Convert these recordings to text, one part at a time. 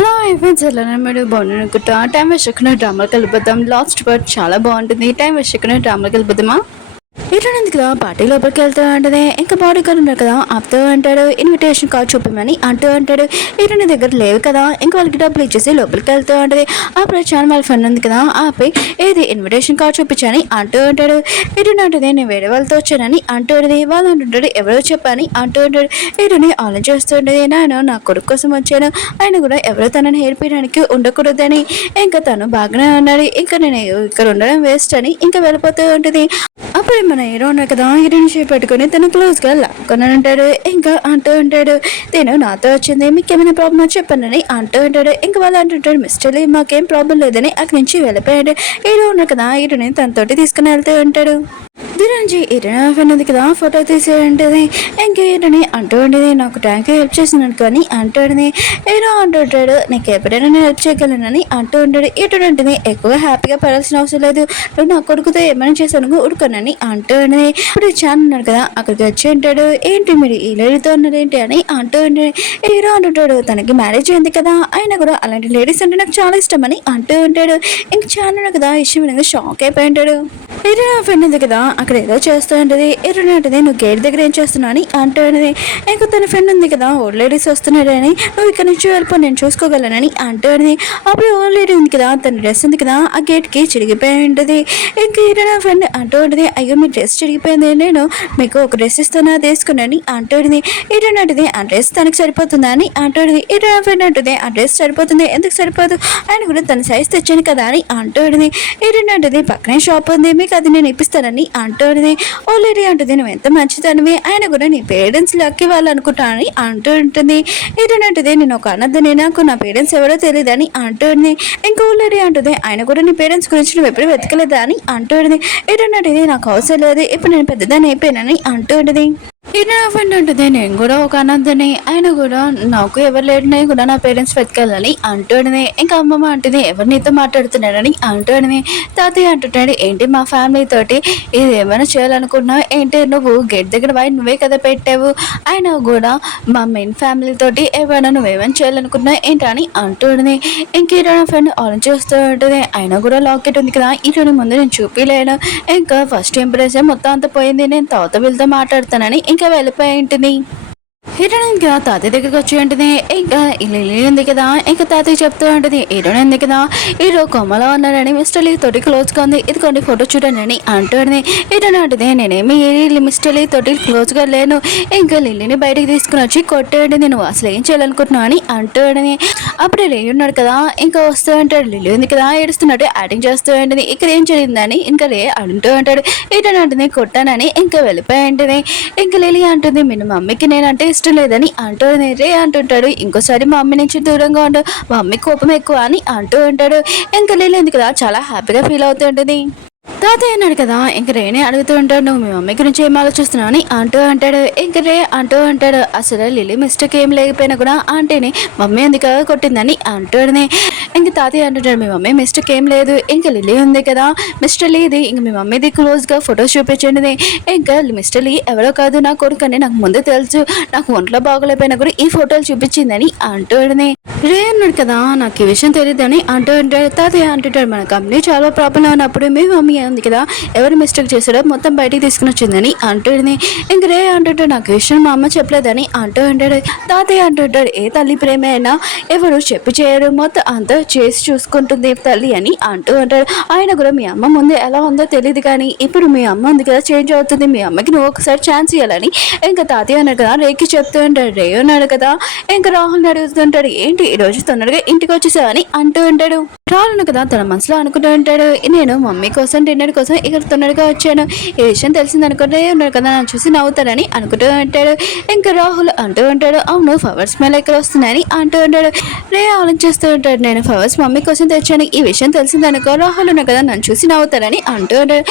Hello friends ఎలా మీరు బాగున్నాను అనుకుంటా. టైం వేస్ట్ ఎక్కడ డ్రామాకి వెళ్ళిపోతాం. లాస్ట్ పార్ట్ చాలా బాగుంటుంది. టైం వేస్ట్ ఎక్కడ డ్రామాకి వెళ్ళిపోతామా. ఇటు కదా పార్టీ లోపలికి వెళ్తూ ఉంటుంది. ఇంకా బాడీ గార్డ్ ఉన్నారు కదా ఆపుతూ అంటాడు. ఇన్విటేషన్ కార్డ్ చూపమని అంటూ అంటాడు. ఇటు దగ్గర లేవు కదా ఇంకా వాళ్ళకి డబ్బులు ఇచ్చేసి లోపలికి వెళ్తూ ఉంటుంది. అప్పుడు చాలా వాళ్ళ ఫ్రెండ్ ఉంది కదా ఆపి ఏది ఇన్విటేషన్ కార్డ్ చూపించని అంటూ ఉంటాడు. ఇటు అంటుంది నేను వేరే వాళ్ళతో వచ్చానని అంటూ ఉంటుంది. వాళ్ళు అంటుంటాడు ఎవరో చెప్పని అంటూ ఉంటాడు. ఇటుని ఆలోచిస్తూ ఉంటుంది. నేను నా కొడుకు కోసం వచ్చాను. ఆయన కూడా ఎవరో తనని హెల్పించడానికి ఉండకూడదని ఇంకా తను బాగానే ఉన్నాడు. ఇంకా నేను ఇక్కడ ఉండడం వేస్ట్ అని ఇంకా వెళ్ళిపోతూ ఉంటుంది. అప్పుడు మన హీరో ఉన్నారు కదా హీరోని షేప్ పెట్టుకుని తను క్లోజ్గా లాక్కొని అంటాడు. ఇంకా అంటూ ఉంటాడు నేను నాతో వచ్చింది మీకు ఏమైనా ప్రాబ్లమ్ చెప్పానని అంటూ ఉంటాడు. ఇంకా వాళ్ళు అంటుంటాడు మిస్టర్ లీ మాకేం ప్రాబ్లం లేదని అక్కడి నుంచి వెళ్ళిపోయాడు. హీరో ఉన్నారు కదా హీరోని తనతోటి తీసుకుని వెళ్తూ ఉంటాడు. దీని ఇరవై కదా ఫోటో తీసి ఉంటుంది. ఇంకా ఏంటని అంటూ ఉండేది నాకు ట్యాంక్ హెల్ప్ చేసినాను కానీ అంటూ ఉండేది ఏదో అంటుంటాడు నీకు ఎప్పుడైనా నేను హెల్ప్ చేయగలనని అంటూ ఉంటాడు. ఇటువంటి ఎక్కువ హ్యాపీగా పడాల్సిన అవసరం లేదు నువ్వు నా కొడుకుతో ఏమైనా చేశాను ఉడుకోనని అంటూ ఉండేది. ఇప్పుడు చాన్ ఉన్నాడు కదా అక్కడికి వచ్చి ఉంటాడు. ఏంటి మీరు ఈ లేడీతో ఉన్నారేంటి అని అంటూ ఉండేది. హీరో అంటుంటాడు తనకి మ్యారేజ్ అయింది కదా ఆయన కూడా అలాంటి లేడీస్ అంటే నాకు చాలా ఇష్టం అని అంటూ ఉంటాడు. ఇంక చాన్ ఉన్నాడు కదా ఇష్టం విధంగా షాక్ అయిపోయి ఉంటాడు. హీరో ఫ్రెండ్ ఉంది కదా అక్కడ ఏదో చేస్తూ ఉంటుంది. ఎరుని అంటుంది నువ్వు గేట్ దగ్గర ఏం చేస్తున్నావు అని అంటూ ఉంటుంది. ఇంకా తన ఫ్రెండ్ ఉంది కదా ఓల్డ్ లేడీస్ వస్తున్నాడని నువ్వు ఇక్కడ నుంచి వెళ్ళిపో నేను చూసుకోగలనని అంటూ ఉంటుంది. అప్పుడు ఓల్డ్ లేడీ ఉంది కదా తన డ్రెస్ ఉంది కదా ఆ గేట్కి చిరిగిపోయి ఉంటుంది. ఇంకా హీరో ఫ్రెండ్ అంటూ ఉంటుంది అయ్యో మీ డ్రెస్ చిరిగిపోయింది నేను మీకు ఒక డ్రెస్ ఇస్తాను అది వేసుకున్నాను అంటూ ఉంటుంది. హీరో అంటుంది ఆ డ్రెస్ తనకి సరిపోతుందా అని అంటూ ఉంటుంది. హీరో ఫ్రెండ్ అంటుంది ఆ డ్రెస్ సరిపోతుంది ఎందుకు సరిపోదు ఆయన కూడా తన సైజ్ తెచ్చాను కదా అని అంటూ ఉంటుంది. హీరో అంటుంది పక్కనే షాప్ ఉంది మీకు అది నేను ఇప్పిస్తానని అంటుంది. ఓ లేడీ అంటుంది నువ్వు ఎంత మంచిదానివి ఆయన కూడా నీ పేరెంట్స్ లక్కి వాళ్ళు అనుకుంటానని అంటూ ఉంటుంది. ఇదేంటది నేను ఒక అన్నదని నాకు నా పేరెంట్స్ ఎవరో తెలియదని అంటుంది. ఇంకో లేడీ అంటుంది ఆయన కూడా నీ పేరెంట్స్ గురించి నువ్వు ఎప్పుడు వెతకలేదా అని అంటుంది. ఇదేంటది నాకు అవసరం లేదు ఇప్పుడు నేను పెద్దదాన్ని అయిపోయానని అంటుంది. ఈయన ఫ్రెండ్ ఉంటుంది నేను కూడా ఒక అనంతని ఆయన కూడా నాకు ఎవరు లేడినా కూడా నా పేరెంట్స్ వెతకాలని అంటుంది. ఇంకా అమ్మమ్మ అంటుంది ఎవరు నీతో మాట్లాడుతున్నాడని అంటుంది. తాతయ్య అంటుంటాడు ఏంటి మా ఫ్యామిలీ తోటి ఇది ఏమైనా చేయాలనుకున్నావు ఏంటి నువ్వు గేట్ దగ్గర పోయి నువ్వే కదా పెట్టావు ఆయన కూడా మా మెయిన్ ఫ్యామిలీ తోటి ఏమైనా నువ్వేమైనా చేయాలనుకున్నావు ఏంటని అంటుంది. ఇంక ఈరోజు ఫ్రెండ్ ఆలోచిస్తూ ఉంటుంది ఆయన కూడా లాకెట్ ఉంది కదా ఈరోజు ముందు నేను చూపిలేను ఇంకా ఫస్ట్ ఇంప్రెషన్ మొత్తం అంతా పోయింది నేను తాత వీళ్ళతో మాట్లాడతానని ఇంకా వెళ్ళిపోయి ఉంటుంది. హీరోయిన్ ఇంకా తాతయ్య దగ్గరికి వచ్చి ఉంటుంది. ఇంకా లిల్లీ ఉంది కదా ఇంకా తాతయ్య చెప్తూ ఉంటుంది హీరోయిన్ ఉంది కదా హీరో కొమ్మలో ఉన్నారని మిస్టర్ లీ తోటి క్లోజ్గా ఉంది ఇదిగోండి ఫోటో చూడండి అని అంటుంది. హీరోయిన్ అంటుంది నేనేమి మిస్టర్ లీ తోటి క్లోజ్గా లేను ఇంకా లిల్లీని బయటకు తీసుకుని వచ్చి కొట్టేయండి నేను అసలు ఏం చేయాలనుకుంటున్నావు అని అంటుంది. అప్పుడు లిల్లీ ఉన్నాడు కదా ఇంకా వస్తూ ఉంటాడు. లిల్లీ ఉంది కదా ఏడుస్తున్నట్టు యాక్టింగ్ చేస్తూ ఉంటుంది. ఇక్కడ ఏం జరిగిందని ఇంకా లే అంటూ ఉంటాడు. హీరోయిన్ అంటుంది కొట్టానని ఇంకా వెళ్ళిపోయి ఉంటుంది. ఇంకా లిల్లీ అంటుంది మీ మమ్మీకి నేనంటే ఇష్టం లేదని అంటూ రే అంటుంటాడు. ఇంకోసారి మా మమ్మీ నుంచి దూరంగా ఉండు మా మమ్మీ కోపం ఎక్కువ అని అంటూ ఉంటాడు. ఇంకా లేదు కదా చాలా హ్యాపీగా ఫీల్ అవుతూ ఉంటుంది. తాతయ్య అన్నాడు కదా ఇంక రేనే అడుగుతూ ఉంటాడు నువ్వు మీ మమ్మీ గురించి ఏం ఆలోచిస్తున్నావు అని అంటూ అంటాడు. ఇంక రే అంటూ అంటాడు అసలు లిల్లీ మిస్టేక్ ఏం లేకపోయినా కూడా ఆంటీని మమ్మీ ఎందుకు కొట్టిందని అంటాడుని. ఇంక తాతయ్య అంటుంటాడు మీ మమ్మీ మిస్టేక్ ఏం లేదు ఇంకా లిల్లీ ఉంది కదా మిస్టర్ లీది ఇంక మీ మమ్మీది క్లోజ్గా ఫొటోస్ చూపించండి. ఇంకా మిస్టర్ లీ ఎవరో కాదు నా కొడుకు అని నాకు ముందే తెలుసు నాకు ఒంట్లో బాగోలేకపోయినా కూడా ఈ ఫోటోలు చూపించిందని అంటాడుని. రే అన్నాడు కదా నాకు ఈ విషయం తెలియదని అంటూ ఉంటాడు. తాతయ్య అంటుంటాడు మన కంపెనీ చాలా ప్రాబ్లం ఉన్నప్పుడు మీ మమ్మీ ఉంది కదా ఎవరు మిస్టేక్ చేశాడో మొత్తం బయటికి తీసుకుని వచ్చిందని అంటుంది. ఇంక రే అంటుంటాడు నాకు విషయం మా అమ్మ చెప్పలేదని అంటూ ఉంటాడు. తాతయ్య అంటుంటాడు ఏ తల్లి ప్రేమ అయినా ఎవరు చెప్పి చేయరు మొత్తం అంతా చేసి చూసుకుంటుంది తల్లి అని అంటూ ఉంటాడు. ఆయన కూడా మీ అమ్మ ముందు ఎలా ఉందో తెలియదు కానీ ఇప్పుడు మీ అమ్మ ఉంది కదా చేంజ్ అవుతుంది మీ అమ్మకి నువ్వు ఒకసారి ఛాన్స్ ఇవ్వాలని ఇంకా తాతయ్య అన్నాడు కదా రేకి చెప్తూ ఉంటాడు. రే ఉన్నాడు కదా ఇంకా రాహుల్ని అడుగుతుంటాడు ఏంటి ఈ రోజు తొందరగా ఇంటికి వచ్చేసావని అంటూ ఉంటాడు. రాహుల్ను కదా తన మనసులో అనుకుంటూ ఉంటాడు నేను మమ్మీ కోసం డిన్నర్ కోసం ఇక్కడ తొందరగా వచ్చాను ఈ విషయం తెలిసిందనుకుంటే ఉన్నాడు కదా నన్ను చూసి నవ్వుతాడని అనుకుంటూ ఉంటాడు. ఇంకా రాహుల్ అంటూ ఉంటాడు అవును ఫ్లవర్స్ స్మెల్ ఎక్కడ వస్తున్నాయని అంటూ ఉంటాడు. రే ఆలోచిస్తూ ఉంటాడు నేను ఫ్లవర్స్ మమ్మీ కోసం తెచ్చాను ఈ విషయం తెలిసిందనుకో రాహుల్ ఉన్నాడు కదా నన్ను చూసి నవ్వుతాడని అంటూ ఉంటాడు.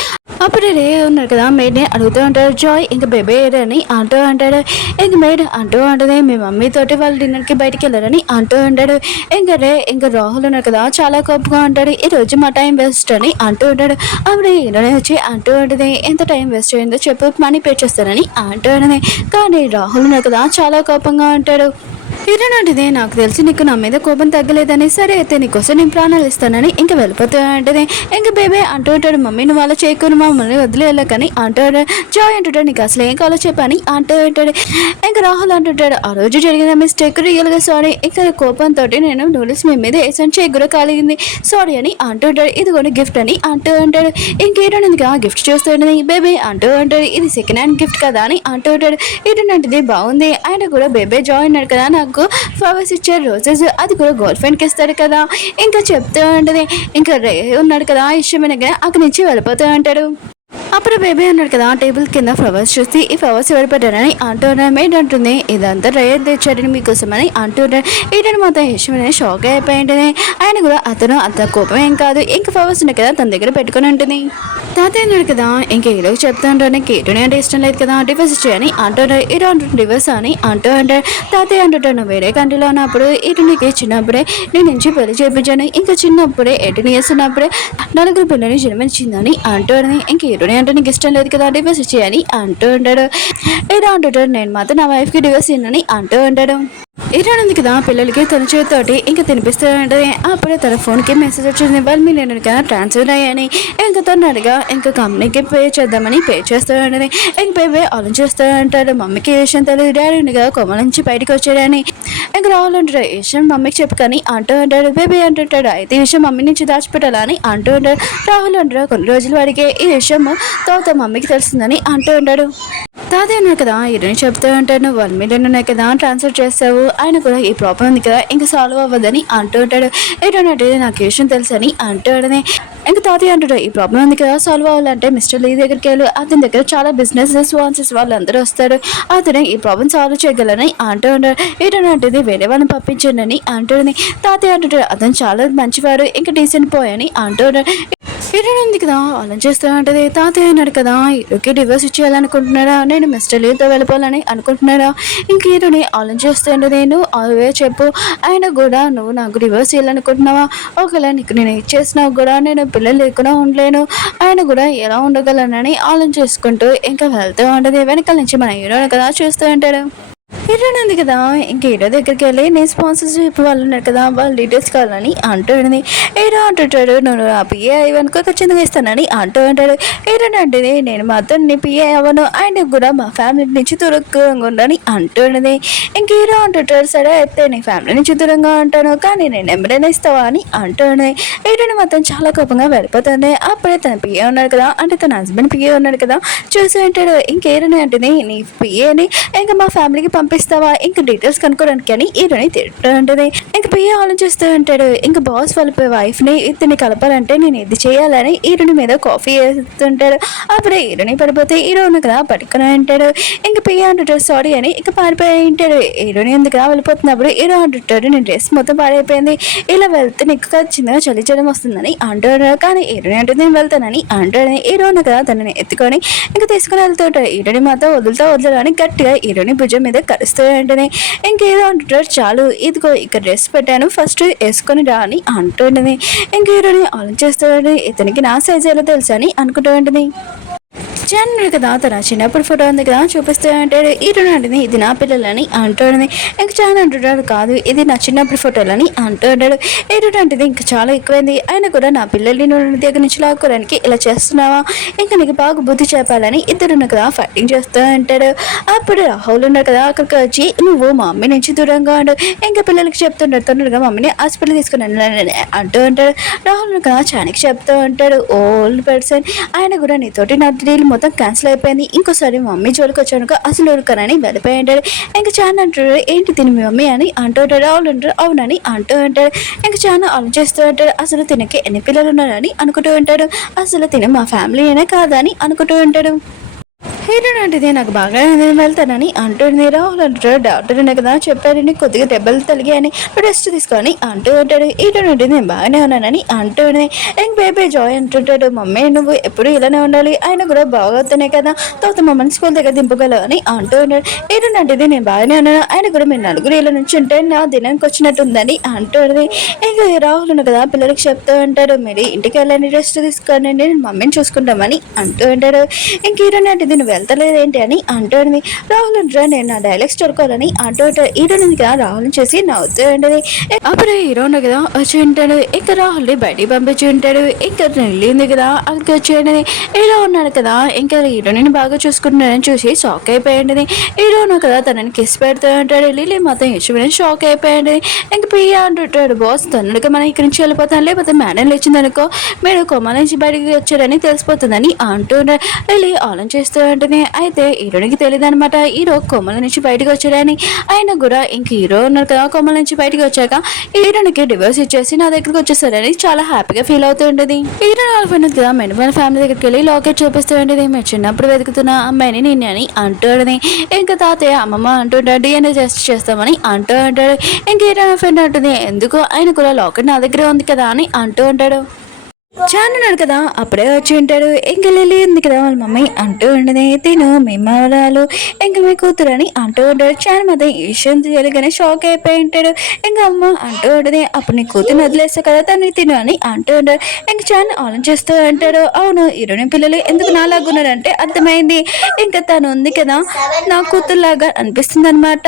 అప్పుడు రే ఉన్నారు కదా మేడ్ని అడుగుతూ ఉంటాడు జాయ్ ఇంకా బేబీ అని అంటూ ఉంటాడు. ఇంక మేడ్ అంటూ ఉంటుంది మీ మమ్మీ తోటి వాళ్ళు డిన్నర్కి బయటికి వెళ్ళారని అంటూ ఉంటాడు. ఇంకా రే ఇంకా రాహుల్ ఉన్నారు కదా చాలా కోపంగా ఉంటాడు ఈ రోజు మా టైం వేస్ట్ అని అంటూ ఉంటాడు. అప్పుడు ఈరోజు వచ్చి అంటూ ఉంటుంది ఎంత టైం వేస్ట్ అయిందో చెప్పు మనీ పే చేస్తానని అంటూ ఉంటుంది. కానీ రాహుల్ ఉన్నారు కదా చాలా కోపంగా ఉంటాడు. ఇదేనంటిది నాకు తెలిసి నీకు నా మీద కోపం తగ్గలేదని, సరే అయితే నీకోసం నేను ప్రాణాలు ఇస్తానని ఇంకా వెళ్ళిపోతా అంటది. ఇంకా బేబే అంటూ ఉంటాడు, మమ్మీ నువ్వు అలా చేయకుని మమ్మల్ని వదిలేయాలని అంటూ ఉంటాడు. జాయ్ అంటుంటాడు, నీకు అసలు ఏం కావాలో చెప్పని అంటూ ఉంటాడు. ఇంకా రాహుల్ అంటుంటాడు, ఆ రోజు జరిగిన మిస్టేక్ రియల్గా సారీ, ఇంకా కోపంతో నేను నూడిల్స్ మీ మీద వేసాను, చేయి కూడా కాలిగింది, సారీ అని అంటూ ఉంటాడు. ఇది కూడా గిఫ్ట్ అని అంటూ ఉంటాడు. ఇంకేటోనందుగా గిఫ్ట్ చూస్తుండని బేబే అంటూ ఉంటాడు, ఇది సెకండ్ హ్యాండ్ గిఫ్ట్ కదా అని అంటూ ఉంటాడు. ఇటువంటిది బాగుంది, ఆయన కూడా బేబే జాయ్ ఉన్నాడు కదా నాకు ఫ్లవర్స్ ఇచ్చారు, రోజెస్, అది కూడా గర్ల్ ఫ్రెండ్కి ఇస్తాడు కదా ఇంకా చెప్తూ ఉంటుంది. ఇంకా రే ఉన్నాడు కదా ఇష్టమైన అక్కడి నుంచి వెళ్ళిపోతూ ఉంటాడు. అప్పుడు బేబీ అన్నాడు కదా టేబుల్ కింద ఫ్లవర్స్ చూసి ఈ ఫ్లవర్స్ ఎవరు పెట్టారని అంటున్నాడు. మేడ్ అంటుంది, ఇదంతా రేయర్ తెచ్చాడని మీకోసమని అంటున్నాడు. ఇటని మాత్రం ఇష్టమైన షాక్ అయిపోయింటుంది. ఆయన కూడా అతను అంత కోపం ఏం కాదు, ఇంకా ఫ్లవర్స్ ఉన్నాయి కదా తన దగ్గర పెట్టుకుని ఉంటుంది. తాతయ్య అన్నాడు కదా ఇంకా ఈరోజు చెప్తా ఉంటాను, కేటుని అంటే ఇష్టం లేదు కదా డివోర్స్ చేయని అంటున్నాడు. ఇటు అంటుంటే డివోర్స్ అని అంటూ ఉంటాడు. తాతయ్య అంటుంటాను, వేరే కంట్రీలో ఉన్నప్పుడు ఇటు నీకు చిన్నప్పుడే నేను నుంచి పెళ్లి చేయించాను, ఇంకా చిన్నప్పుడే 18 years ఉన్నప్పుడే 4 పిల్లల్ని జన్మించిందని అంటుంది. ఇంక ఇటుని అంటే నీకు ఇష్టం లేదు కదా డివోర్స్ చేయని అంటూ ఉంటాడు. ఇటు అంటుంటాడు, నేను మాత్రం నా వైఫ్కి డివోర్స్ ఇవ్వనని అంటూ ఉంటాడు. ఇరానుంది కదా పిల్లలకి తన చేతితోటి ఇంకా తినిపిస్తూ ఉంటుంది. అప్పుడే తన ఫోన్కి మెసేజ్ వచ్చింది, వాళ్ళు మిలియన్ కదా ట్రాన్స్ఫర్ అయ్యాని. ఇంకా తను అడిగా ఇంకా కంపెనీకి పే చేద్దామని పే చేస్తూ ఉంటుంది. ఇంక బేబీ ఆలోచిస్తూ ఉంటాడు, మమ్మీకి ఏ విషయం తెలియదు, డాడీ ఉండగా కొమ్మ నుంచి బయటకు వచ్చాడని. ఇంకా రావాలంటాడు, ఈ విషయం మమ్మీకి చెప్పు కానీ అంటూ ఉంటాడు. బేబీ అంటుంటాడు, అయితే ఈ విషయం మమ్మీ నుంచి దాచిపెట్టాలని అంటూ ఉంటాడు. రాహుల్ అంటాడు, కొన్ని రోజుల వాడికి ఈ విషయం తర్వాత మమ్మీకి తెలుస్తుందని అంటూ ఉంటాడు. తాతయ్య ఉన్నాడు కదా ఈరోజు చెప్తూ ఉంటాడు, నువ్వు 1 million ఉన్నాయి కదా ట్రాన్స్ఫర్ చేస్తావు, ఆయన కూడా ఈ ప్రాబ్లం ఉంది కదా ఇంకా సాల్వ్ అవ్వదని అంటూ ఉంటాడు. ఏంటంటే నాకు విషయం తెలుసు అని అంటూ ఉంటాడు. ఇంకా తాతయ్య అంటాడు, ఈ ప్రాబ్లం ఉంది కదా సాల్వ్ అవ్వాలంటే మిస్టర్ లీ దగ్గరికి వెళ్ళు, అతని దగ్గర చాలా బిజినెస్ స్పాన్సర్స్ వాళ్ళందరూ వస్తారు, అతను ఈ ప్రాబ్లం సాల్వ్ చేయగలని అంటూ ఉంటాడు. ఏంటంటే వేరే వాళ్ళని పంపించండి అని అంటుంది. తాతయ్య అంటాడు, అతను చాలా మంచివాడు ఇంకా డీసెంట్ బాయ్ అని అంటూ ఉంటాడు. ఉంది కదా ఆలోచిస్తూ ఉంటుంది. తాతయ్య అన్నాడు కదా ఇరుకి డివోర్స్ ఇచ్చేయాలనుకుంటున్నాడా, నేను మిస్టర్ లీతో వెళ్ళిపోవాలని అనుకుంటున్నాడా, ఇంక ఈరోని ఆలోచిస్తూ ఉంటుంది. నువ్వు అవే చెప్పు, ఆయన కూడా నువ్వు నాకు డివోర్స్ ఇవ్వాలనుకుంటున్నావా, ఒకవేళ నీకు నేను ఇచ్చేసినా కూడా నేను పిల్లలు లేకుండా ఉండలేను, ఆయన కూడా ఎలా ఉండగలనని ఆలోచించుకుంటూ ఇంకా వెళ్తూ ఉంటుంది. వెనకాల నుంచి మన హీరో కదా చూస్తూ ఉంటాడు. హీరోయిన్ ఉంది కదా ఇంక హీరో దగ్గరికి వెళ్ళి నేను స్పాన్సర్షిప్ వాళ్ళు ఉన్నారు కదా వాళ్ళ డీటెయిల్స్ కావాలని అంటుంది. హీరో అంటుంటాడు, నువ్వు ఆ పిఏ అయ్యనుకో ఖచ్చితంగా ఇస్తానని అంటూ ఉంటాడు. హీరోయిన్ అంటే నేను మాత్రం నీ పిఏ అవ్వను, ఆయన కూడా మా ఫ్యామిలీ నుంచి దూరంగా ఉండని అంటుంది. ఇంక హీరో అంటుంటాడు, సరే అయితే నీ ఫ్యామిలీ నుంచి దూరంగా ఉంటాను కానీ నేను ఎవరైనా ఇస్తావా అని అంటుంది. హీరోయిన్ మాత్రం చాలా కోపంగా వెళ్ళిపోతుంది. అప్పుడే తన పిఏ ఉన్నాడు కదా అంటే తన హస్బెండ్ పిఏ ఉన్నాడు కదా చూసి ఉంటాడు. ఇంక హీరోయిన్ అంటుంది, నీ పిఏని ఇంకా మా ఫ్యామిలీకి పంపిస్తావా ఇంకా డీటెయిల్స్ కనుక్కోవడానికి అని హీరోని తింటూ ఉంటుంది. ఇంకా పిఏ ఆలోచిస్తూ ఉంటాడు, ఇంకా బాస్ వాళ్ళ వైఫ్ని ఇతన్ని కలపాలంటే నేను ఇది చేయాలని హీరోని మీద కాఫీ వేస్తుంటాడు. అప్పుడే హీరోని పడిపోతే హీరోని కదా పట్టుకుని ఉంటాడు. ఇంకా పిఏ అంటుంటాడు సారీ అని ఇంకా పారిపోయి ఉంటాడు. హీరోని ఎందుకు వెళ్ళిపోతున్నప్పుడు హీరో అంటుంటాడు, నేను డ్రెస్ మొత్తం పాడైపోయింది, ఇలా వెళ్తే నీకు ఖచ్చితంగా చలి చేయడం వస్తుందని అంటాడు. కానీ హీరోని అంటే నేను వెళ్తానని అంటాడు. హీరోని కదా తనని ఎత్తుకొని ఇంకా తీసుకుని వెళ్తుంటాడు. హీరోని మాత్రం వదులుతాని గట్టిగా హీరోని భుజం మీద కరుస్తూ ఉంటుంది. ఇంకేదో అంటుంటారు, చాలు ఇదిగో ఇక్కడ డ్రెస్ పెట్టాను ఫస్ట్ వేసుకొని రా అని అంటుంటుంది. ఇంక హీరోని ఆలోచిస్తూ ఇతనికి నా సైజ్ ఎలా తెలుసు అని అనుకుంటూ ఉంటుంది. జాన్మడి కదా తన చిన్నప్పుడు ఫోటో ఉంది కదా చూపిస్తూ అంటాడు. హీరోని అంటుంది, ఇది నా పిల్లలని అంటుంది. ఇంకా చాలా అంటుంటాడు, కాదు ఇది నా చిన్నప్పుడు ఫోటోలని అంటుంటాడు. హీరోని అంటుంది, ఇంకా చాలా ఎక్కువైంది, ఆయన కూడా నా పిల్లల్ని నువ్వు దగ్గర నుంచి లాక్కోవడానికి ఇలా చేస్తున్నావా, ఇంకా నీకు బాగా బుద్ధి చెప్పాలని ఇద్దరు కదా ఫైటింగ్ చేస్తూ అంటాడు. అప్పుడు రాహుల్ ఉన్నారు కదా అక్కడికి వచ్చి, నువ్వు మా మమ్మీ నుంచి దూరంగా ఉండు, ఇంకా పిల్లలకి చెప్తుంటాడు తొందరగా మమ్మీని హాస్పిటల్ తీసుకుని అంటూ ఉంటాడు. రాహుల్ కదా చానికి చెప్తూ ఉంటాడు, ఓల్డ్ పర్సన్ ఆయన కూడా నీతోటి నా డీల్ మొత్తం క్యాన్సిల్ అయిపోయింది, ఇంకోసారి మమ్మీ జోలికి వచ్చానుక అసలు ఉడకనని వెళ్ళిపోయి ఉంటాడు. ఇంకా చాలా అంటాడు, ఏంటి తిని మీ మమ్మీ అని అంటూ ఉంటాడు. రాహుల్ అంటారు, అవునని అంటూ ఉంటాడు. ఇంకా చాలా ఆలోచిస్తూ ఉంటాడు, అసలు తినకి ఎన్ని పిల్లలు ఉన్నారని అనుకుంటూ ఉంటాడు, అసలు తిన మా ఫ్యామిలీ అయినా కాదని అనుకుంటూ ఉంటాడు. హీరోయిన్ అంటే నాకు బాగా వెళ్తానని అంటుంది. రాహుల్ అంటాడు, డాక్టర్ కదా చెప్పారని కొద్దిగా దెబ్బలు తలిగాయని రెస్ట్ తీసుకొని అంటూ ఉంటాడు. హీరోయిన్ అంటే నేను బాగానే ఉన్నానని అంటుంది. ఇంక బేబీ జాయ్ అంటుంటాడు, మమ్మీ నువ్వు ఎప్పుడు ఇలానే ఉండాలి, ఆయన కూడా బాగోతున్నాయి కదా తర్వాత మమ్మల్ని స్కూల్ దగ్గర దింపగలవు అని అంటూ ఉంటాడు. హీరోయిన్ అంటే నేను బాగానే ఉన్నాను, ఆయన కూడా మీరు 4 ఇలా నుంచి ఉంటే నా దినానికి వచ్చినట్టుందని అంటుంది. ఇంకా రాహుల్ కదా పిల్లలకి చెప్తూ ఉంటాడు, మీరు ఇంటికి వెళ్ళని రెస్ట్ తీసుకోండి నేను మమ్మీని చూసుకుంటామని అంటూ ఉంటాడు. ఇంక హీరోయిన్ అంటే నువ్వు వెళ్తలేదేంటి అని అంటుంది. రాహుల్ అంటారా నేను నా డైలాగ్స్ చదువుకోవాలని అంటూ ఉంటాడు. హీరోయిన్ ఉంది కదా రాహుల్ని చూసి నవ్వుతూ ఉంటుంది. అప్పుడు హీరో ఉంది కదా వచ్చి ఉంటాడు. ఇంకా రాహుల్ని బయటికి పంపించి ఉంటాడు. ఇంకా వెళ్ళింది కదా అక్కడికి వచ్చేయండి. హీరో ఉన్నాడు కదా ఇంకా హీరోయిన్ బాగా చూసుకుంటున్నాడని చూసి షాక్ అయిపోయింది. హీరో ఉన్నాడు కదా తనని కిస్ పెడుతూ ఉంటాడు. లిల్లీ మొత్తం ఇష్టమైన షాక్ అయిపోయింది. ఇంకా పియ్య అంటుంటాడు బాస్ తనకి మనం ఇక్కడి నుంచి వెళ్ళిపోతాం లేకపోతే మేడం లేచింది అనుకో మీరు కొమ్మ నుంచి బయటికి వచ్చారని తెలిసిపోతుందని అంటూ ఉంటాడు. లిల్లీ ఆలోచిస్తూ ఉంటుంది. అయితే హీరోనికి తెలియదు అనమాట హీరో కొమ్మల నుంచి బయటకు వచ్చాడని. ఆయన కూడా ఇంక హీరో ఉన్నారు కదా కొమ్మల నుంచి బయటకు వచ్చాక హీరోనికి డివోర్స్ ఇచ్చేసి నా దగ్గరికి వచ్చేసారని చాలా హ్యాపీగా ఫీల్ అవుతూ ఉంటుంది. హీరో వాళ్ళ కదా మెనమల ఫ్యామిలీ దగ్గరికి వెళ్ళి లాకెట్ చూపిస్తూ ఉంటుంది. మీరు చిన్నప్పుడు వెతుకుతున్న అమ్మాయిని నేను అని అంటాడని. ఇంకా తాతయ్య అమ్మమ్మ అంటుంటాడు DNA టెస్ట్ చేస్తామని అంటూ ఉంటాడు. ఇంక హీరో ఫ్రెండ్ అంటుంది ఎందుకు ఆయన కూడా లాకెట్ నా దగ్గరే ఉంది కదా అని అంటూ ఉంటాడు. చాన్నాడు కదా అప్పుడే వచ్చి ఉంటాడు. ఇంకా లిల్లీ ఉంది కదా వాళ్ళ మమ్మీ అంటూ ఉండదు తిను మీ మవరాలు ఇంకా మీ కూతురు అని అంటూ ఉంటాడు. చాన్ మధ్య ఈ విషయం తెలియగానే షాక్ అయిపోయి ఉంటాడు. ఇంకా అమ్మ అంటూ ఉండదు అప్పుడు నీ కూతురు వదిలేస్తా కదా తను తిను అని అంటూ ఉంటాడు. ఇంకా చాన్ ఆలోచిస్తూ అంటాడు అవును ఇరుని పిల్లలు ఎందుకు నాలాగున్నారు అంటే అర్థమైంది. ఇంకా తను ఉంది కదా నా కూతురు లాగా అనిపిస్తుంది అనమాట.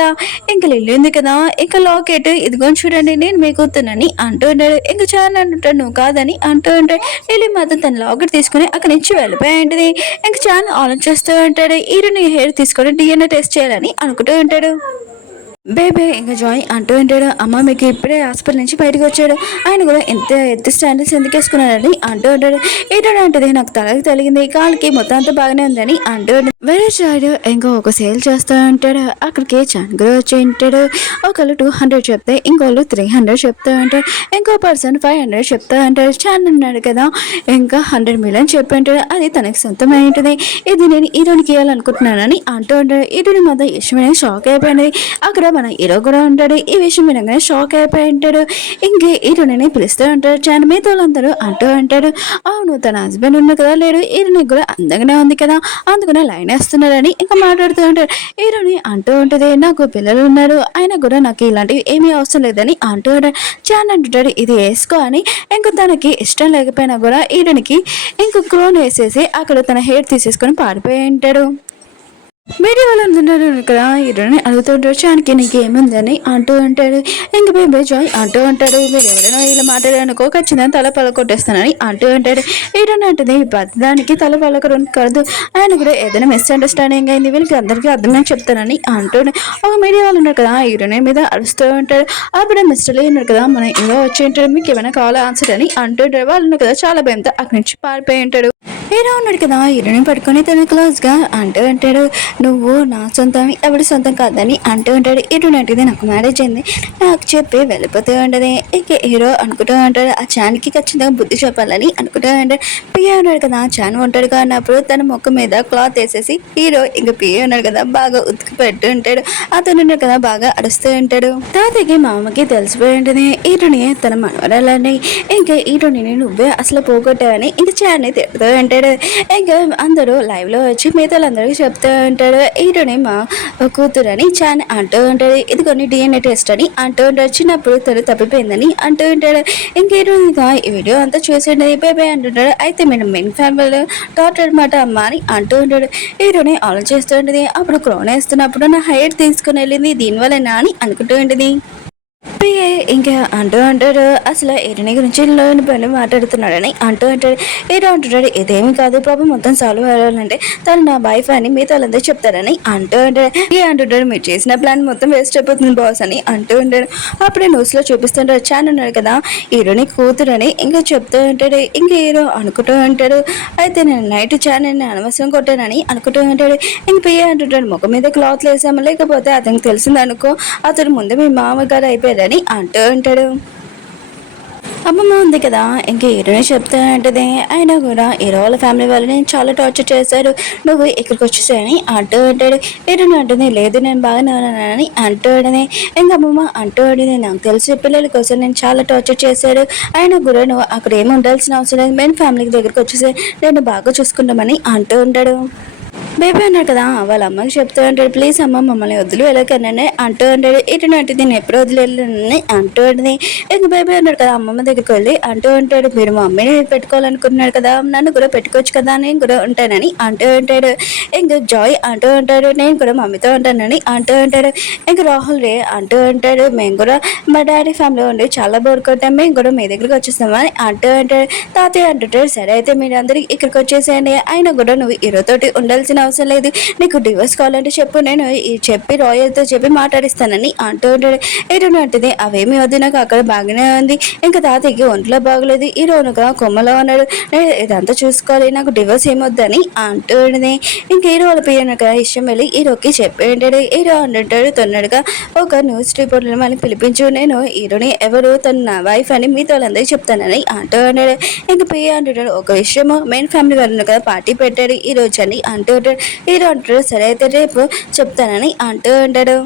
ఇంకా లిల్లీ ఉంది కదా ఇంకా లాకెట్ ఇదిగోని చూడండి నేను మీ కూతురుని అంటూ ఉంటాడు. ఇంకా చాన్ అంటుంటాడు నువ్వు కాదని అంటూ ఉంటాడు. లిల్లీ మాత్రం తన లాకెట్ తీసుకుని అక్కడి నుంచి వెళ్ళిపోయింది. ఇంకా చాలా ఆలోచిస్తూ ఉంటాడు హీరోని హెయిర్ తీసుకొని DNA టెస్ట్ చేయాలని అనుకుంటూ ఉంటాడు. బేబే ఇంకా జాయ్ అంటూ ఉంటాడు అమ్మ మీకు ఇప్పుడే హాస్పిటల్ నుంచి బయటకు వచ్చాడు ఆయన కూడా ఎంత స్టాండర్డ్స్ ఎందుకు వేసుకున్నాడని అంటూ ఉంటాడు. ఏంటంటే అంటే నాకు తలకి తగిలింది కాళ్ళకి మొత్తం అంతా బాగానే ఉందని అంటూ ఉంటాడు. వేరే సైడ్ ఇంకా ఒక సేల్ చేస్తూ ఉంటాడు. అక్కడికి చంద్ర వచ్చి ఉంటాడు. ఒకళ్ళు 200 చెప్తే ఇంకోళ్ళు 300 చెప్తూ ఉంటాడు. ఇంకో పర్సన్ 500 చెప్తూ ఉంటాడు. చాన్ ఉన్నాడు కదా ఇంకా 100 మిలియన్ చెప్పి ఉంటాడు. అది తనకి సొంతమై ఉంటుంది. ఇది నేను హీరోనికి ఇవ్వాలనుకుంటున్నానని అంటూ ఉంటాడు. హీరోని మాత్రం ఇష్టమైన షాక్ అయిపోయింది. అక్కడ మన హీరో కూడా ఉంటాడు. ఈ విషయం వినగానే షాక్ అయిపోయి ఉంటాడు. ఇంకే హీరోని పిలుస్తూ ఉంటాడు. చాన్ మీతో వాళ్ళందరూ అంటూ అంటాడు అవును తన హస్బెండ్ ఉన్న కదా లేడు హీరోని కూడా అందంగానే ఉంది కదా అందుకనే లైన్ వేస్తున్నారని ఇంకా మాట్లాడుతూ ఉంటాడు. హీరోని అంటూ ఉంటుంది నాకు పిల్లలు ఉన్నారు ఆయన కూడా నాకు ఇలాంటివి ఏమీ అవసరం లేదని అంటూ ఉంటాడు. చాన్ అంటుంటాడు ఇది వేసుకో అని. ఇంకా తనకి ఇష్టం లేకపోయినా కూడా హీరోనికి ఇంకో క్రోన్ వేసేసి అక్కడ తన హెయిర్ తీసేసుకొని పారిపోయి ఉంటాడు. మీడియా వాళ్ళు అందుతున్నారు కదా హీరోని అడుగుతుంటారు చానికి నీకు ఏముందని అంటూ ఉంటాడు. ఇంక బేబే జాయ్ అంటూ ఉంటాడు మీరు ఎవరైనా ఇలా మాట్లాడారనుకో ఖచ్చితంగా తల పలకొట్టేస్తానని అంటూ ఉంటాడు. హీరోని అంటుంది దానికి తల పలకడం కాదు ఆయన కూడా ఏదైనా మిస్అండర్స్టాండింగ్ అయింది వీళ్ళకి అందరికీ అర్థమని చెప్తానని అంటూ ఒక మీడియా వాళ్ళు ఉన్నారు కదా హీరోని మీద అరుస్తూ ఉంటాడు. అప్పుడే మిస్టర్ లీ ఉన్నారు కదా మన ఇంట్లో వచ్చి ఉంటాడు మీకు ఏమైనా కావాలా ఆన్సర్ అని అంటూ ఉంటాడు. వాళ్ళు ఉన్నారు కదా చాలా భయంతో అక్కడి నుంచి పారిపోయి ఉంటాడు. హీరో ఉన్నాడు కదా హీరోని పట్టుకొని తన క్లోజ్గా అంటూ ఉంటాడు నువ్వు నా సొంతం ఎవరి సొంతం కాదని అంటూ ఉంటాడు. హీరోని అంటే నాకు మ్యారేజ్ అయింది నాకు చెప్పి వెళ్ళిపోతూ ఉంటుంది. ఇక హీరో అనుకుంటూ ఉంటాడు ఆ చాన్కి ఖచ్చితంగా బుద్ధి చెప్పాలని అనుకుంటూ ఉంటాడు. పియ్య ఉన్నాడు కదా చాన్ ఉంటాడు అన్నప్పుడు తన ముఖం మీద క్లాత్ వేసేసి హీరో ఇంకా పియ్య ఉన్నాడు కదా బాగా ఉతికి పెడుతూ ఉంటాడు. అతను ఉన్నాడు కదా బాగా అరుస్తూ ఉంటాడు. తాతకి మామకి తెలిసిపోయి ఉంటుంది హీరోని తన మనవరాలని ఇంకా హీరోని నువ్వే అసలు పోగొట్టావని ఇంకా చాన్ని తిడుతూ ఉంటాడు. ఇంకా అందరూ లైవ్ లో వచ్చి మిగతాలందరికీ చెప్తూ ఉంటాడు హీరోని మా కూతురు అని చాన్ అంటూ ఉంటాడు. ఇది కొన్ని DNA టెస్ట్ అని అంటూ ఉంటాడు. చిన్నప్పుడు తను తప్పిపోయిందని అంటూ ఉంటాడు. ఇంక హీరోయిన్గా ఈ వీడియో అంతా చూసిండే బేబే అంటుంటాడు అయితే మేము మెయిన్ ఫ్యామిలీ డాక్టర్ అనమాట అమ్మ అని అంటూ ఉంటాడు. హీరోని ఆలోచిస్తూ ఉంటుంది అప్పుడు క్రోన్ వేస్తున్నప్పుడు నా హైట్ తీసుకుని వెళ్ళింది దీనివల్ల అని అనుకుంటూ ఉంటుంది. ఇంకా అంటూ అంటాడు అసలు హీరోని గురించి లోని పని మాట్లాడుతున్నాడని అంటూ అంటాడు. హీరో అంటున్నాడు ఇదేమి కాదు ప్రాబ్లం మొత్తం సాల్వ్ అవ్వాలంటే తను నా వైఫ్ అని మీతో వాళ్ళందరూ చెప్తారని అంటూ ఉంటాడు. అంటుంటాడు మీరు చేసిన ప్లాన్ మొత్తం వేస్ట్ అయిపోతుంది బాస్ అని అంటూ ఉంటాడు. అప్పుడే న్యూస్ లో చూపిస్తుంటాడు చాన్ ఉన్నాడు కదా హీరోని కూతురని ఇంకా చెప్తూ ఉంటాడు. ఇంకా హీరో అనుకుంటూ ఉంటాడు అయితే నేను నైట్ చాన్ అనవసరం కొట్టానని అనుకుంటూ ఉంటాడు. ఇంక పియ్య అంటుంటాడు ముఖం మీద క్లాత్ వేసాము లేకపోతే అతనికి తెలిసింది అనుకో అతడు ముందు మీ మామగారు అయిపోయారని అంటూ ఉంటాడు. అమ్మమ్మ ఉంది కదా ఇంక హీరోని చెప్తూ ఉంటుంది అయినా కూడా హీరో వాళ్ళ ఫ్యామిలీ వాళ్ళని చాలా టార్చర్ చేశారు నువ్వు ఇక్కడికి వచ్చేసాయని అంటూ ఉంటాడు. హీరోని అంటుంది లేదు నేను బాగానే ఉన్నానని అంటూ ఉంటుంది. ఇంకా అమ్మమ్మ అంటూ ఉంటుంది నాకు తెలిసి పిల్లల కోసం నేను చాలా టార్చర్ చేశాడు అయినా కూడా నువ్వు అక్కడ ఏమి ఉండాల్సిన అవసరం లేదు మెయిన్ ఫ్యామిలీకి దగ్గరికి వచ్చేసి నేను బాగా చూసుకుంటామని అంటూ ఉంటాడు. బేబీ అన్నాడు కదా వాళ్ళ అమ్మకి చెప్తూ ఉంటాడు, ప్లీజ్ అమ్మ మమ్మల్ని వదిలి వెళ్ళకన్నానే అంటూ ఉంటాడు. ఇటువంటి నేను ఎప్పుడు వదిలేని అంటూ ఉంటుంది. ఇంక బేబీ అన్నాడు కదా అమ్మమ్మ దగ్గరికి వెళ్ళి అంటూ ఉంటాడు, మీరు మా అమ్మని పెట్టుకోవాలనుకుంటున్నాడు కదా, నన్ను కూడా పెట్టుకోవచ్చు కదా, నేను కూడా ఉంటానని అంటూ ఉంటాడు. ఇంక జాయ్ అంటూ ఉంటాడు, నేను కూడా మమ్మీతో ఉంటానని అంటూ ఉంటాడు. ఇంక రాహుల్ రే అంటూ ఉంటాడు, మేము కూడా మా డాడీ ఫ్యామిలీ ఉండి చాలా బోర్ కొట్టాం, మేము కూడా మీ దగ్గరికి వచ్చేస్తామని అంటూ ఉంటాడు. తాతయ్య అంటుంటాడు, సరే అయితే మీరందరూ ఇక్కడికి వచ్చేసేయండి, అయినా కూడా నువ్వు హీరోతోటి ఉండాల్సిన అవసరం లేదు, నీకు డివోర్స్ కావాలంటే చెప్పు, నేను చెప్పి రాయల్తో చెప్పి మాట్లాడిస్తానని అంటూ ఉంటాడు. ఎటువంటిది అవేమి వద్దు, నాకు అక్కడ బాగానే ఉంది, ఇంకా తాతయ్యకి ఒంట్లో బాగలేదు, హీరోనుగా కొమ్మలో ఉన్నాడు, నేను ఇదంతా చూసుకోవాలి, నాకు డివోర్స్ ఏమొద్దని అంటూ ఉంటుంది. ఇంక హీరో వాళ్ళ పిల్లనక ఇష్టం వెళ్ళి హీరోకి చెప్పి ఉంటాడు. హీరో అంటుంటాడు, తొన్నడుగా ఒక న్యూస్ రిపోర్టర్ మనకి పిలిపించు, నేను హీరోని ఎవరు తన నా వైఫ్ అని మీతో వాళ్ళందరికీ చెప్తానని అంటూ ఉంటాడు. ఇంక పియ్య అంటుంటాడు, ఒక విషయము మెయిన్ ఫ్యామిలీ వాళ్ళు కదా పార్టీ పెట్టాడు ఈ రోజు అని అంటూ ఉంటాడు. హీరో అంటాడు, సరే అయితే రేపు చెప్తానని అంటూ ఉంటాడు.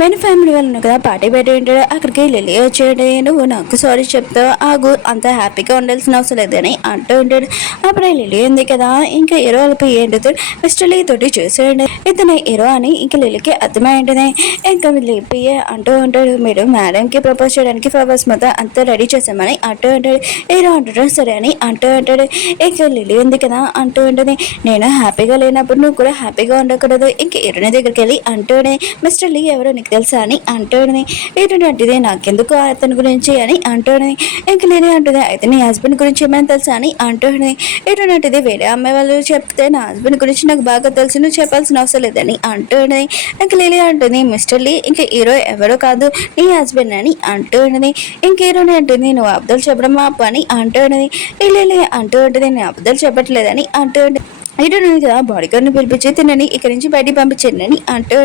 మెయిన్ ఫ్యామిలీ వాళ్ళు కదా పార్టీ పెట్టి ఉంటాడు. అక్కడికి లిల్లీ వచ్చాడు, నువ్వు నాకు సారీ చెప్తావు, ఆగు, అంత హ్యాపీగా ఉండాల్సిన అవసరం లేదని అంటూ ఉంటాడు. అప్పుడు లిల్లీ ఉంది కదా, ఇంకా హీరో వాళ్ళకి ఏంటో మిస్టర్ లీ తోటి చూసాడు, ఇతను హీరో అని ఇంకా లిల్లీకి అర్థమైంటుంది. ఇంకా లిల్లీ అంటూ ఉంటాడు, మీరు మేడంకి ప్రపోజ్ చేయడానికి ఫ్లవర్స్ మొత్తం అంతా రెడీ చేసామని అంటూ ఉంటాడు. హీరో అంటాడు, సరే అని అంటూ ఉంటాడు. ఇంకా లిల్లీ ఉంది కదా అంటూ ఉంటుంది, నేను హ్యాపీగా లేనప్పుడు నువ్వు కూడా హ్యాపీగా ఉండకూడదు, ఇంక హీరోని దగ్గరికి వెళ్ళి అంటూనే మిస్టర్ లీ ఎవరో తెలుసా అని అంటూనే, ఏంటంటే నాకెందుకు అతని గురించి అని అంటూనే, ఇంక లేని అంటుంది, అయితే నీ హస్బెండ్ గురించి ఏమైనా తెలుసా అని అంటూనే, ఏంటంటే వేరే అమ్మాయి వాళ్ళు చెప్తే నా హస్బెండ్ గురించి నాకు బాగా తెలుసు, నువ్వు చెప్పాల్సిన అవసరం లేదని అంటూనే, ఇంక లిలీ అంటుంది, మిస్టర్ లీ ఇంక హీరో ఎవరో కాదు నీ హస్బెండ్ అని అంటూనే, ఇంక హీరోని అంటుంది, నువ్వు అబద్ధాలు చెప్పడం మాపు అని అంటూనే, లిలీ అంటూ ఉంటుంది, నేను అబద్ధాలు చెప్పట్లేదని అంటూ హీరోని కదా బాడీ గార్డ్ని పిలిపించి తినని ఇక్కడి నుంచి బయటికి పంపించండి అని అంటూ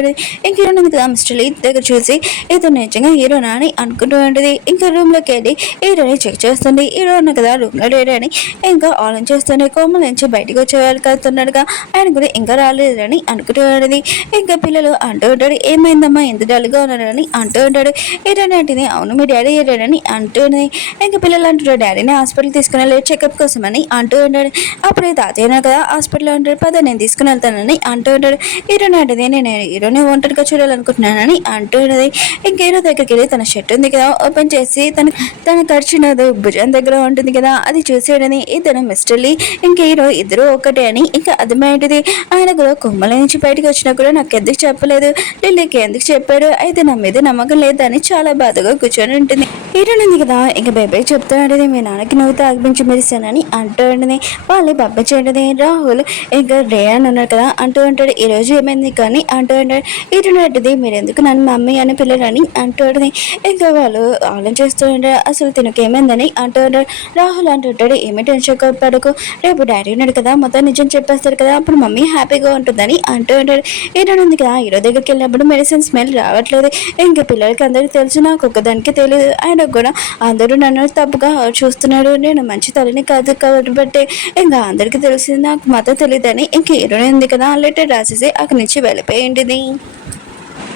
ఇంక హీరోని కదా మిస్టర్ లీ దగ్గర చూసి ఇతను నిజంగా హీరోనా అని అనుకుంటూ ఉంటుంది. ఇంకా రూమ్లోకి వెళ్ళి హీరోని చెక్ చేస్తుంది. హీరోని కదా రూమ్లో లేడని ఇంకా ఆలోచన చేస్తుంది. కోమల నుంచి బయటకు వచ్చేవాళ్ళు కలుతున్నాడుగా, ఆయన కూడా ఇంకా రాలేదని అనుకుంటూ ఉంటుంది. ఇంకా పిల్లలు అంటూ ఉంటాడు, ఏమైందమ్మా ఎంత డల్గా ఉన్నాడని అంటూ ఉంటాడు. హీరోని అంటే అవును మీ డాడీ హీరోని అంటుంది. ఇంకా పిల్లలు అంటున్నారు, డాడీని హాస్పిటల్ తీసుకుని వెళ్ళి చెకప్ కోసం అని అంటూ ఉంటాడు. అప్పుడే తాతయ్య కదా హాస్పిటల్ ఉంటాడు, పద నేను తీసుకుని వెళ్తానని అంటూ ఉంటాడు. హీరోని అంటది, నేను హీరోని ఒంటరిగా చూడాలనుకుంటున్నానని అంటూ ఉన్నది. ఇంక హీరో దగ్గరికి వెళ్ళి తన షర్ట్ ఉంది కదా ఓపెన్ చేసి తన ఖర్చునది భుజం దగ్గర ఉంటుంది కదా అది చూసేయడని ఇతను మిస్టర్ లీ ఇంక హీరో ఇద్దరు ఒకటే అని ఇంకా అర్థమైంది. ఆయన కూడా కొమ్మల నుంచి బయటకు వచ్చినా కూడా నాకు ఎందుకు చెప్పలేదు, లిల్లీకి ఎందుకు చెప్పాడు, అయితే నా మీద నమ్మకం లేదని చాలా బాధగా కూర్చొని ఉంటుంది. హీరోని ఉంది కదా ఇంకా బేబీ చెప్తూ ఉంటుంది, మీ నాన్నకి నువ్వు తాగిపించి మెరిసానని అంటూ ఉంటుంది. వాళ్ళు పంపించేది రాహుల్ ఇంకా రేయాన్ ఉన్నారు కదా అంటూ ఉంటాడు, ఈ రోజు ఏమైంది కానీ అంటూ ఉంటాడు. ఇటునట్టుది మీరు ఎందుకు నన్ను మమ్మీ అని పిల్లలని అంటూ ఉంటుంది. ఇంకా వాళ్ళు ఆలోచన చేస్తూ ఉంటారు, అసలు తినకు ఏమైందని అంటూ ఉంటాడు. రాహుల్ అంటుంటాడు, ఏమి టెన్షన్ పడకు, రేపు డాడీ ఉన్నాడు కదా మొత్తం నిజం చెప్పేస్తారు కదా, అప్పుడు మమ్మీ హ్యాపీగా ఉంటుందని అంటూ ఉంటాడు. హీరోని ఉంది కదా హీరో దగ్గరికి వెళ్ళినప్పుడు మెడిసిన్ స్మెల్ రావట్లేదు, ఇంకా పిల్లలకి అందరికీ తెలుసు, నాకు ఒక్కదానికి తెలియదు, ఆయన కూడా అందరూ నన్ను తప్పుగా చూస్తున్నాడు, నేను మంచి తల్లిని కాదు కాబట్టి ఇంకా అందరికీ తెలిసింది, నాకు మాత్రం తెలియదని ఇంక హీరోని ఉంది కదా లెటర్ రాసేసి అక్కడి నుంచి వెళ్ళిపోయింది.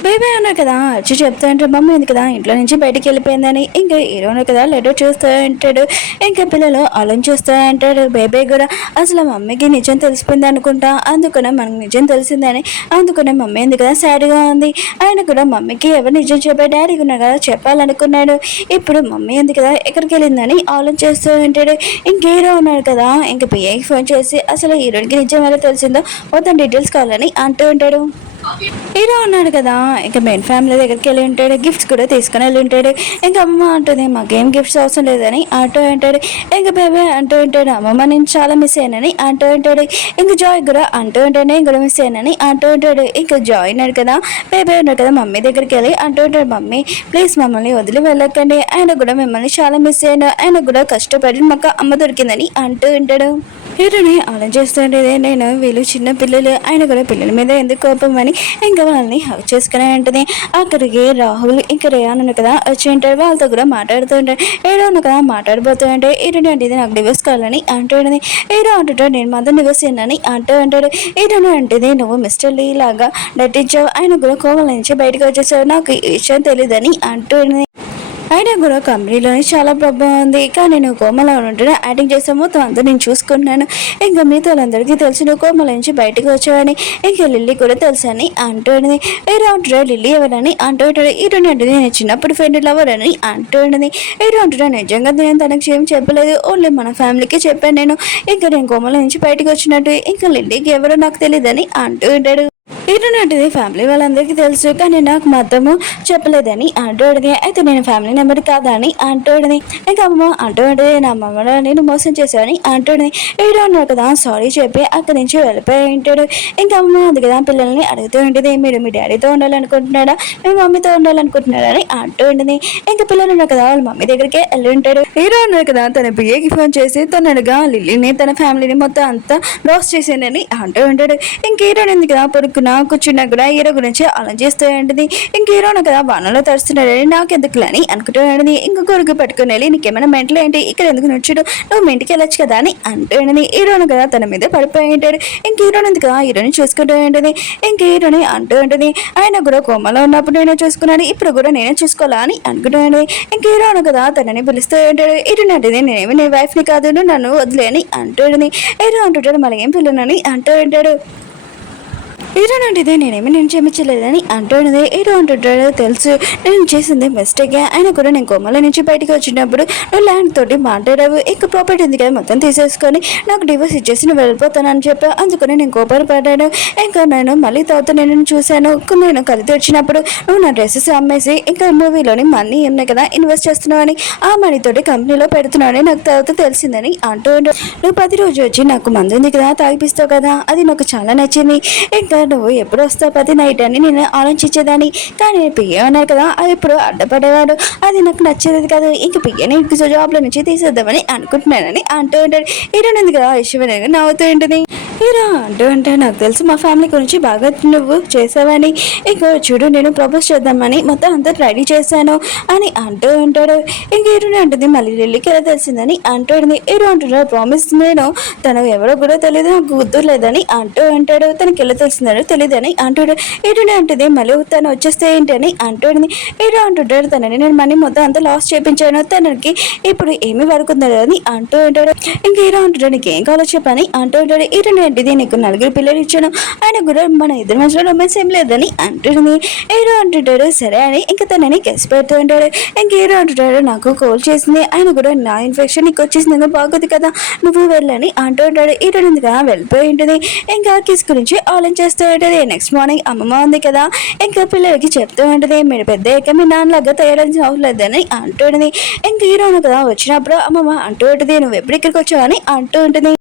బేబీ అన్నారు కదా వచ్చి చెప్తా ఉంటాడు, మమ్మీ ఉంది కదా ఇంట్లో నుంచి బయటికి వెళ్ళిపోయిందని. ఇంకా హీరోను కదా లెటర్ చూస్తూ ఉంటాడు. ఇంకా పిల్లలు అలం చూస్తూ ఉంటాడు. బేబీ కూడా అసలు మమ్మీకి నిజం తెలిసిపోయింది అనుకుంటా, అందుకనే మనకు నిజం తెలిసిందని, అందుకనే మమ్మీ ఉంది కదా సాడ్గా ఉంది. ఆయన కూడా మమ్మీకి ఎవరు నిజం చెప్పాడు, డాడీ ఉన్నారు కదా చెప్పాలనుకున్నాడు, ఇప్పుడు మమ్మీ ఉంది కదా ఎక్కడికి వెళ్ళిందని ఆలోచన చేస్తూ ఉంటాడు. ఇంక హీరో ఉన్నాడు కదా ఇంకా పిఏకి ఫోన్ చేసి అసలు హీరోకి నిజం ఎలా తెలిసిందో మొత్తం డీటెయిల్స్ కావాలని అంటూ ఉంటాడు. హీరో ఉన్నాడు కదా ఇంకా మెయిన్ ఫ్యామిలీ దగ్గరికి వెళ్ళి ఉంటాడు, గిఫ్ట్స్ కూడా తీసుకుని వెళ్ళి ఉంటాడు. ఇంకా అమ్మ అంటుంది మాకేం గిఫ్ట్స్ అవసరం లేదని అంటూ ఉంటాడు. ఇంకా బేబీ అంటూ ఉంటాడు, అమ్మమ్మ నేను చాలా మిస్ అయ్యానని అంటూ ఉంటాడు. ఇంకా జాయ్ కూడా అంటూ ఉంటాడు, నేను కూడా మిస్ అయ్యానని అంటూ ఉంటాడు. ఇంకా జాయ్ ఉన్నాడు కదా బేబీ ఉన్నాడు కదా మమ్మీ దగ్గరికి వెళ్ళి అంటూ ఉంటాడు, మమ్మీ ప్లీజ్ మమ్మల్ని వదిలి వెళ్ళకండి, ఆయన కూడా మిమ్మల్ని చాలా మిస్ అయ్యాను, ఆయన కూడా కష్టపడి మాకు అమ్మ దొరికిందని అంటూ ఉంటాడు. హీరోని అలా చేస్తుండేది, నేను వీళ్ళు చిన్న పిల్లలు, ఆయన కూడా పిల్లల మీద ఎందుకు కోపం అని ఇంకా వాళ్ళని హక్ చేసుకునే ఉంటుంది. అక్కడికి రాహుల్ ఇంకా రేయాన్ కదా వచ్చి ఉంటాడు, వాళ్ళతో కూడా మాట్లాడుతూ ఉంటాడు. హీరో కదా మాట్లాడిపోతూ ఉంటే హీరోని అంటే నాకు డివోర్స్ కావాలని అంటూ ఉంటుంది. హీరో అంటుంటాడు, నేను మాత్రం డివోర్స్ చేయనని అంటూ ఉంటాడు. హీరోని అంటే నువ్వు మిస్టర్ లీ లాగా నటించావు, ఆయన కూడా కోమల నుంచి బయటకు వచ్చేసావు, నాకు ఈ విషయం తెలియదని అంటూ అయినా కూడా కంపెనీలోని చాలా ప్రాబ్లం ఉంది, కానీ నువ్వు కోమలో ఉంటేనే యాక్టింగ్ చేసే మొత్తం అంతా నేను చూసుకుంటున్నాను. ఇంకా మీతో వాళ్ళందరికీ తెలిసి నువ్వు కోమల నుంచి బయటకు వచ్చావని, ఇంకా లిల్లీ కూడా తెలుసని అంటుంది. ఏదో అంటారా లిల్లీ ఎవరని అంటుంటాడు. ఇటువంటి అంటే నేను చిన్నప్పుడు ఫ్రెండ్ లవర్ అని అంటుంది. ఏదో అంటారా నిజంగా నేను తనకి ఏం చెప్పలేదు, ఓన్లీ మన ఫ్యామిలీకి చెప్పాను నేను. ఇంకా నేను కోమల నుంచి బయటకు వచ్చినట్టు, ఇంకా లిల్లీకి ఎవరో నాకు తెలియదని అంటూ ఉంటాడు. ఏంటంటే ఫ్యామిలీ వాళ్ళందరికీ తెలుసు, కానీ నాకు మాత్రము చెప్పలేదని అంటూడది. అయితే నేను ఫ్యామిలీ నెంబర్ కాదని అంటూడది. ఇంకా అమ్మ అంటూంటది, నా అమ్మమ్మ నేను మోసం చేశానని అంటూడది. ఏడో అన్నాడు కదా సారీ చెప్పి అక్కడి నుంచి వెళ్ళిపోయి ఉంటాడు. ఇంకా అమ్మ అది కదా పిల్లల్ని అడుగుతూ ఉంటుంది, మీరు మీ డాడీతో ఉండాలనుకుంటున్నాడా మీ మమ్మీతో ఉండాలనుకుంటున్నాడా అని అంటూ ఉంటుంది. ఇంకా పిల్లలు ఉన్నారు కదా వాళ్ళ మమ్మీ దగ్గరికి వెళ్ళి ఉంటాడు. హీరో అన్నారు కదా తన పిఏకి ఫోన్ చేసి తనగా లిల్లీని తన ఫ్యామిలీని మొత్తం అంతా లాస్ చేసేనని అంటూ ఉంటాడు. ఇంక హీరోని ఎందుకు కదా పడుకున్నా కూర్చున్నా కూడా హీరో గురించి ఆలోచిస్తూ ఉంటుంది. ఇంక హీరోను కదా వానలో తరుస్తున్నాడని నాకెందుకులని అనుకుంటూ ఉంటుంది. ఇంక కొడుకు పట్టుకుని వెళ్ళి నీకేమైనా మెంటలు ఏంటి ఇక్కడ ఎందుకు నచ్చుడు, నువ్వు మీ ఇంటికి వెళ్ళొచ్చు కదా అని అంటూ ఉంటుంది. హీరోను కదా తన మీద పడిపోయి ఉంటాడు. ఇంక హీరోని ఎందుకు కదా హీరోని చూసుకుంటూ ఉంటుంది. ఇంక హీరోని అంటూ ఉంటుంది, ఆయన కూడా కోమలో ఉన్నప్పుడు నేను చూసుకున్నాను, ఇప్పుడు కూడా నేనే చూసుకోవాలా అని అనుకుంటూ ఉంటుంది. ఇంక హీరోను కదా తనని పిలుస్తూ ఉంటాడు. హీరోని అంటే నేనేమి నీ వైఫ్ని కాదు, నన్ను వదిలేని అంటూ ఉంటుంది. హీరో అంటుంటాడు మళ్ళీ ఏం పిల్లనని అంటూ ఉంటాడు. హీరో అంటే నేనేమి నేను క్షమించలేదని అంటున్నది. హీరో అంటుంటాడు తెలుసు నేను చేసింది మిస్టేక్, ఆయన కూడా నేను కోమల నుంచి బయటకు వచ్చినప్పుడు నువ్వు ల్యాండ్ తోటి మాట్లాడావు, ఇంకా ప్రాపర్టీ ఉంది కదా మొత్తం తీసేసుకొని నాకు డివోర్స్ ఇచ్చేసి నువ్వు వెళ్ళిపోతానని చెప్పా, అందుకని నేను కోపపడ్డాను. ఇంకా నేను మళ్ళీ తర్వాత నేను చూశాను, నేను కలిసి వచ్చినప్పుడు నువ్వు నా డ్రెస్సెస్ అమ్మేసి ఇంకా మూవీలోని మనీ ఉన్నాయి కదా ఇన్వెస్ట్ చేస్తున్నావని, ఆ మనీతోటి కంపెనీలో పెడుతున్నావని నాకు తర్వాత తెలిసిందని అంటూ నువ్వు 10 రోజు వచ్చి నాకు మందు ఉంది కదా తాగిపిస్తావు కదా, అది నాకు చాలా నచ్చింది. ఇంకా నువ్వు ఎప్పుడు వస్తావు 10 నైట్ అని నేను ఆలోచించేదాన్ని, కానీ పియ్య అన్నారు కదా అది ఎప్పుడు అడ్డపడేవాడు, అది నాకు నచ్చేది కాదు. ఇంక పియ్యని జాబ్లో నుంచి తీసేద్దామని అనుకుంటున్నానని అంటూ ఉంటాడు. హీరోని కదా ఐశ్వర్యంగా నవ్వుతూ ఉంటుంది. హీరో అంటూ అంటే నాకు తెలుసు మా ఫ్యామిలీ గురించి బాగా నువ్వు చేసావని, ఇక చూడు నేను ప్రపోజ్ చేద్దామని మొత్తం అంతా రెడీ చేశాను అని అంటూ ఉంటాడు. ఇంక హీరోని అంటుంది మళ్ళీ లిల్లీకి ఎలా తెలిసిందని అంటుంది. హీరో అంటున్నాడు ప్రామిస్ నేను తను ఎవరో కూడా తెలియదు, నాకు గుర్తు లేదని అంటూ ఉంటాడు. తనకి ఎలా తెలిసిందో తెలియదని అంటాడు. హీరోని అంటుంది మళ్ళీ తను వచ్చేస్తే ఏంటని అంటుంది. హీరో అంటుంటాడు తనని నేను మనీ మొత్తం అంతా లాస్ చేయించాను, తనకి ఇప్పుడు ఏమి వరకుందో అని అంటూ ఉంటాడు. ఇంక హీరో అంటాడు నీకు ఏం కావాలో చెప్పని అంటూ ఉంటాడు. హీరోని ఏంటిది నీకు 4 పిల్లలు ఇచ్చాను, ఆయన కూడా మన ఇద్దరి మధ్యలో రొమాన్స్ ఏం లేదని అంటుంది. హీరో అంటుంటాడు సరే అని ఇంకా తనని కెస్ పెడుతూ ఉంటాడు. ఇంక హీరో అంటుంటాడు నాకు కోల్ చేసింది, ఆయన కూడా నా ఇన్ఫెక్షన్ నీకు వచ్చేసింది బాగోదు కదా నువ్వు వెళ్ళని అంటూ ఉంటాడు. హీరోని ఎందుకు వెళ్ళిపోయి ఉంటుంది. ఇంకా కిస్ గురించి ఆలోచిస్తూ ఉంటుంది. నెక్స్ట్ మార్నింగ్ అమ్మమ్మ ఉంది కదా ఇంకా పిల్లలకి చెప్తూ ఉంటుంది మీరు పెద్ద మీ నాన్నలాగా తయారైన అవలేదని అంటుంది. ఇంక హీరోను కదా వచ్చినప్పుడు అమ్మమ్మ అంటూ ఉంటుంది నువ్వు ఎప్పుడు ఇక్కడికి వచ్చావని అంటూ ఉంటుంది.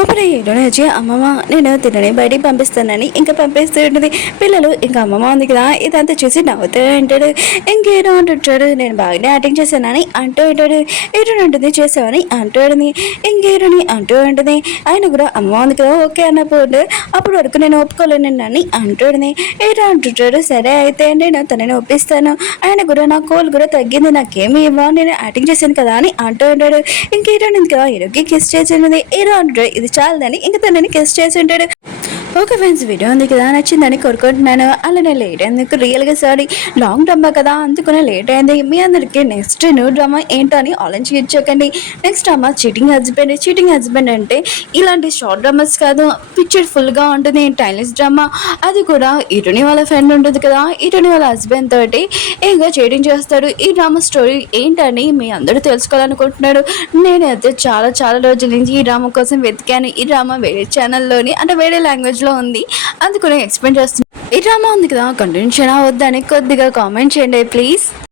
అప్పుడు హీరోని వచ్చి అమ్మమ్మ నేను తినని బయటికి పంపిస్తానని ఇంకా పంపిస్తూ ఉంటుంది. పిల్లలు ఇంకా అమ్మమ్మ ఉంది కదా ఇదంతా చూసి నవ్వుతూ ఉంటాడు. ఇంకేదో అంటుంటాడు నేను బాగానే యాక్టింగ్ చేశానని అంటూ ఉంటాడు. హీరోని ఉంటుంది చేసావని అంటూ ఉంటుంది. ఇంకేరోని అంటూ ఉంటుంది ఆయన కూడా అమ్మ ఉంది కదా ఓకే అన్నప్పుడు అప్పుడు వరకు నేను ఒప్పుకోలేను అని అంటుంది. హీరో అంటుంటాడు సరే అయితే నేను తనని ఒప్పిస్తాను, ఆయన కూడా నా కోల్ కూడా తగ్గింది, నాకేమి ఇవ్వ నేను యాక్టింగ్ చేశాను కదా అని అంటూ ఉంటాడు. ఇంక హీరోని ఉంది కదా హీరోకి కిస్ చేసినది. హీరో అంటాడు ఇది చాలదని ఇంకా తనని కిస్ చేసి ఉంటాడు. ఓకే ఫ్రెండ్స్ వీడియో ఉంది కదా నచ్చిందని కోరుకుంటున్నాను. అలానే లేట్ అయింది రియల్గా సారీ లాంగ్ డ్రామా కదా అందుకనే లేట్ అయింది. మీ అందరికీ నెక్స్ట్ న్యూ డ్రామా ఏంటో అని ఆలోచించకండి. నెక్స్ట్ డ్రామా చీటింగ్ హస్బెండ్ అంటే ఇలాంటి షార్ట్ డ్రామాస్ కాదు, పిక్చర్ ఫుల్గా ఉంటుంది టైమ్లెస్ డ్రామా. అది కూడా ఇటుని వాళ్ళ ఫ్రెండ్ ఉంటుంది కదా ఇటుని వాళ్ళ హస్బెండ్ తోటి ఇంకా చీటింగ్ చేస్తాడు. ఈ డ్రామా స్టోరీ ఏంటని మీ అందరూ తెలుసుకోవాలనుకుంటున్నాడు. నేనైతే చాలా చాలా రోజుల నుంచి ఈ డ్రామా కోసం వెతికాను. ఈ డ్రామా వేరే ఛానల్లోని అంటే వేరే లాంగ్వేజ్ లో ఉంది అందుకని ఎక్స్ప్లెయిన్ చేస్తున్నాను. ఈ డ్రామా ఉంది కదా కంటిన్యూ చేయనా వద్దని కొద్దిగా కామెంట్ చేయండి ప్లీజ్.